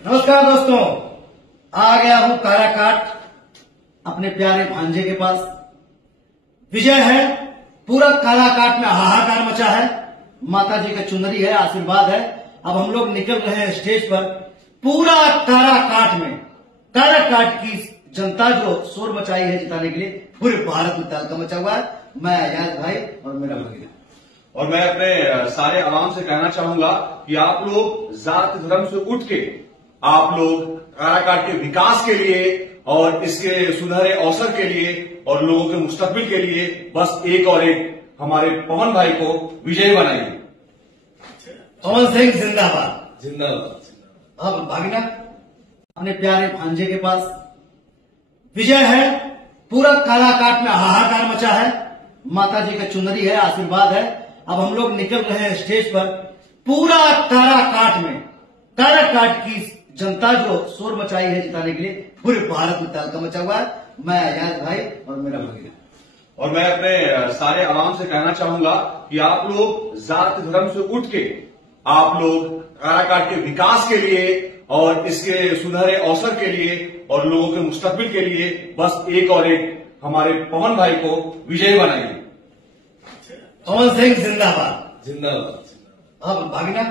नमस्कार दोस्तों, आ गया हूं काराकाट अपने प्यारे भांजे के पास। विजय है, पूरा काराकाट में हाहाकार मचा है। माता जी का चुनरी है, आशीर्वाद है। अब हम लोग निकल रहे हैं स्टेज पर। पूरा काराकाट की जनता जो शोर मचाई है जिताने के लिए, पूरे भारत में तहलका मचा हुआ है। मैं आजाद भाई और मेरा भगीना, और मैं अपने सारे आवाम से कहना चाहूंगा कि आप लोग जात धर्म से उठ के आप लोग काराकाट के विकास के लिए और इसके सुनहरे अवसर के लिए और लोगों के मुस्तकबिल के लिए बस एक और एक हमारे पवन भाई को विजयी बनाइए। पवन सिंह जिंदाबाद जिंदाबाद। अब भागना अपने प्यारे भांजे के पास। विजय है, पूरा काराकाट में हाहाकार मचा है। माता जी का चुनरी है, आशीर्वाद है। अब हम लोग निकल रहे हैं स्टेज पर। पूरा काराकाट की जनता जो शोर मचाई है जिताने के लिए, पूरे भारत में तहलका मचा हुआ है। मैं आजाद भाई और मेरा भगीना, और मैं अपने सारे आवाम से कहना चाहूंगा कि आप लोग जात धर्म से उठ के आप लोग काराकाट के विकास के लिए और इसके सुनहरे अवसर के लिए और लोगों के मुस्तकबिल के लिए बस एक और एक हमारे पवन भाई को विजयी बनाइए। पवन सिंह जिंदाबाद जिंदाबाद। अब भागना